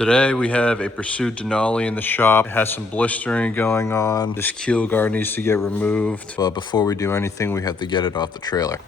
Today we have a pursued Denali in the shop. It has some blistering going on. This keel guard needs to get removed, but before we do anything, we have to get it off the trailer.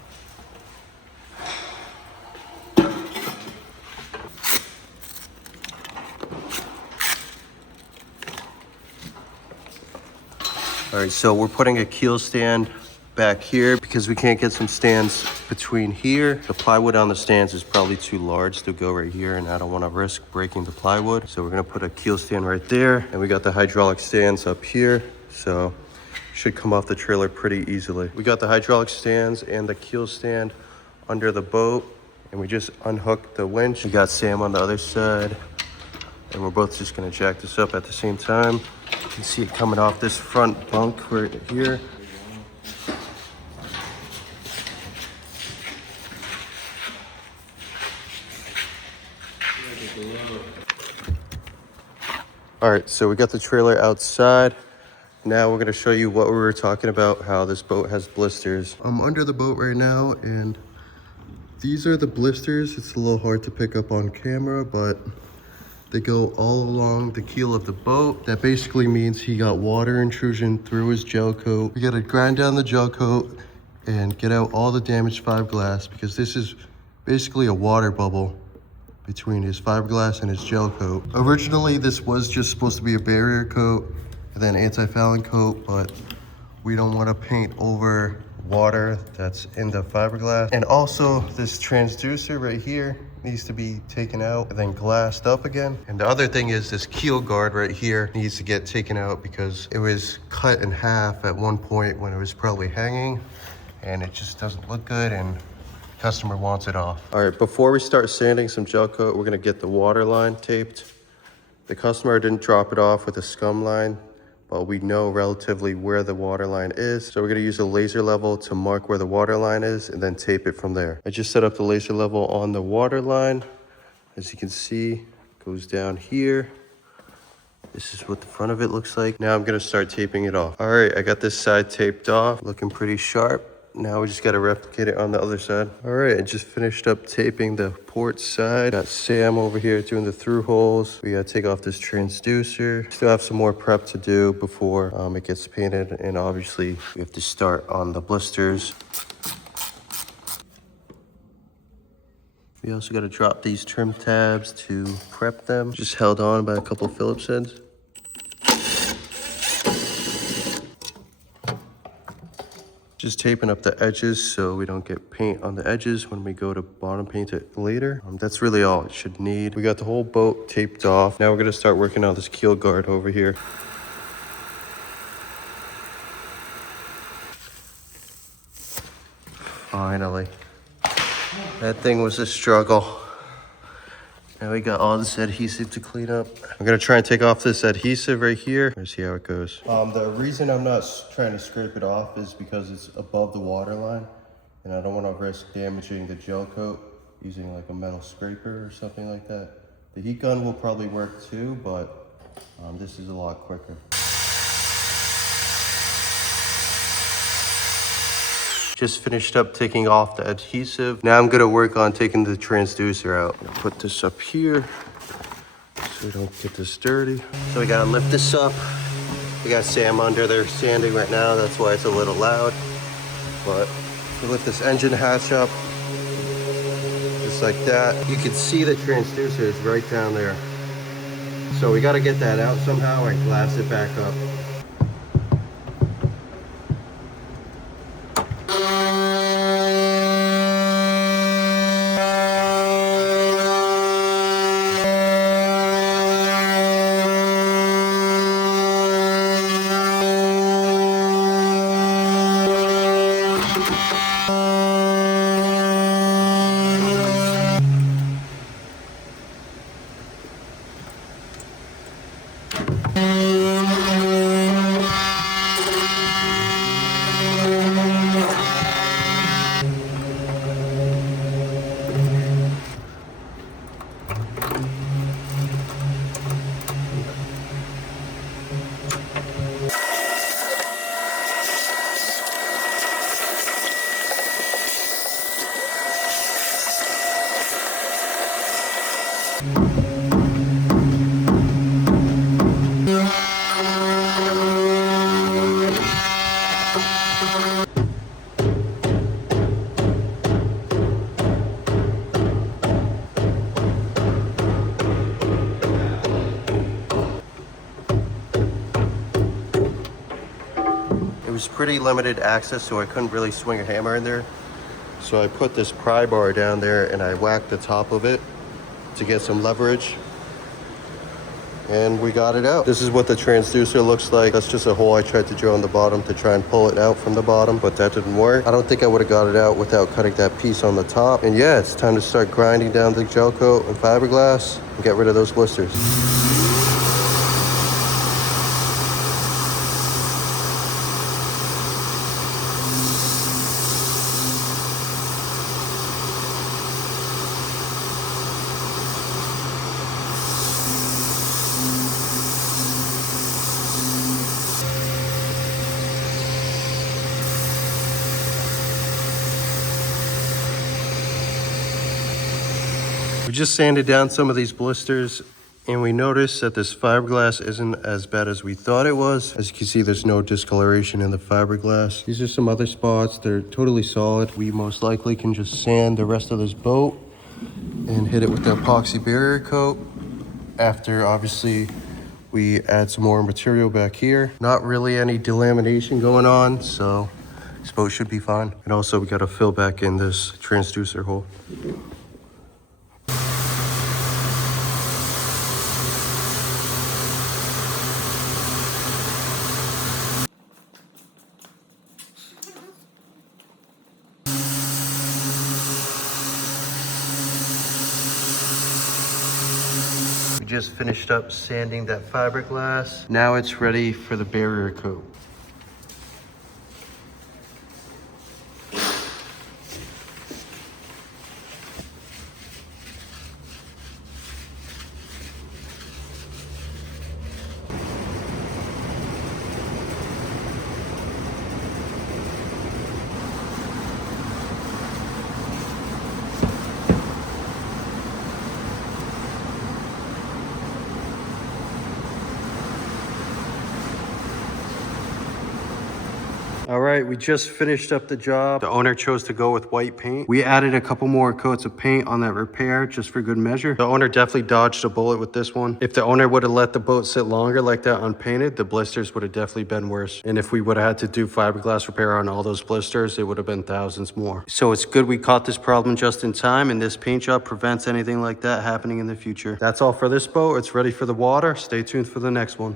All right, so we're putting a keel stand back here because we can't get some stands between here. The plywood on the stands is probably too large to go right here, and I don't want to risk breaking the plywood. So we're gonna put a keel stand right there, and we got the hydraulic stands up here, so should come off the trailer pretty easily. We got the hydraulic stands and the keel stand under the boat, and we just unhooked the winch. We got Sam on the other side, and we're both just gonna jack this up at the same time. You can see it coming off this front bunk right here. All right, so we got the trailer outside. Now we're gonna show you what we were talking about, how this boat has blisters. I'm under the boat right now, and these are the blisters. It's a little hard to pick up on camera, but they go all along the keel of the boat. That basically means he got water intrusion through his gel coat. We gotta grind down the gel coat and get out all the damaged fiberglass, because this is basically a water bubble between his fiberglass and his gel coat. Originally, this was just supposed to be a barrier coat and then anti-fouling coat, but we don't want to paint over water that's in the fiberglass. And also, this transducer right here needs to be taken out and then glassed up again. And the other thing is this keel guard right here needs to get taken out because it was cut in half at one point when it was probably hanging, and it just doesn't look good, and customer wants it off. All right, before we start sanding some gel coat, we're gonna get the water line taped. The customer didn't drop it off with a scum line, but we know relatively where the water line is. So we're gonna use a laser level to mark where the water line is and then tape it from there. I just set up the laser level on the water line. As you can see, it goes down here. This is what the front of it looks like. Now I'm gonna start taping it off. All right, I got this side taped off, looking pretty sharp. Now we just gotta replicate it on the other side. All right, I just finished up taping the port side. Got Sam over here doing the through holes. We gotta take off this transducer. Still have some more prep to do before it gets painted, and obviously we have to start on the blisters. We also gotta drop these trim tabs to prep them. Just held on by a couple of Phillips heads. Just taping up the edges so we don't get paint on the edges when we go to bottom paint it later. That's really all it should need. We got the whole boat taped off. Now we're gonna start working on this keel guard over here. Finally. That thing was a struggle. Now we got all this adhesive to clean up. I'm gonna try and take off this adhesive right here. Let's see how it goes. The reason I'm not trying to scrape it off is because it's above the water line, and I don't want to risk damaging the gel coat using like a metal scraper or something like that. The heat gun will probably work too, but this is a lot quicker. Just finished up taking off the adhesive. Now I'm gonna work on taking the transducer out. I'm gonna put this up here so we don't get this dirty. So we gotta lift this up. We got Sam under there sanding right now. That's why it's a little loud. But we lift this engine hatch up, just like that. You can see the transducer is right down there. So we gotta get that out somehow and glass it back up. There's pretty limited access, so I couldn't really swing a hammer in there. So I put this pry bar down there and I whacked the top of it to get some leverage. And we got it out. This is what the transducer looks like. That's just a hole I tried to drill on the bottom to try and pull it out from the bottom, but that didn't work. I don't think I would have got it out without cutting that piece on the top. And yeah, it's time to start grinding down the gel coat and fiberglass and get rid of those blisters. We just sanded down some of these blisters and we noticed that this fiberglass isn't as bad as we thought it was. As you can see, there's no discoloration in the fiberglass. These are some other spots. They're totally solid. We most likely can just sand the rest of this boat and hit it with the epoxy barrier coat after obviously we add some more material back here. Not really any delamination going on, so this boat should be fine. And also we got to fill back in this transducer hole. We just finished up sanding that fiberglass. Now it's ready for the barrier coat. All right, we just finished up the job. The owner chose to go with white paint. We added a couple more coats of paint on that repair just for good measure. The owner definitely dodged a bullet with this one. If the owner would have let the boat sit longer like that unpainted, the blisters would have definitely been worse. And if we would have had to do fiberglass repair on all those blisters, it would have been thousands more. So it's good we caught this problem just in time, and this paint job prevents anything like that happening in the future. That's all for this boat. It's ready for the water. Stay tuned for the next one.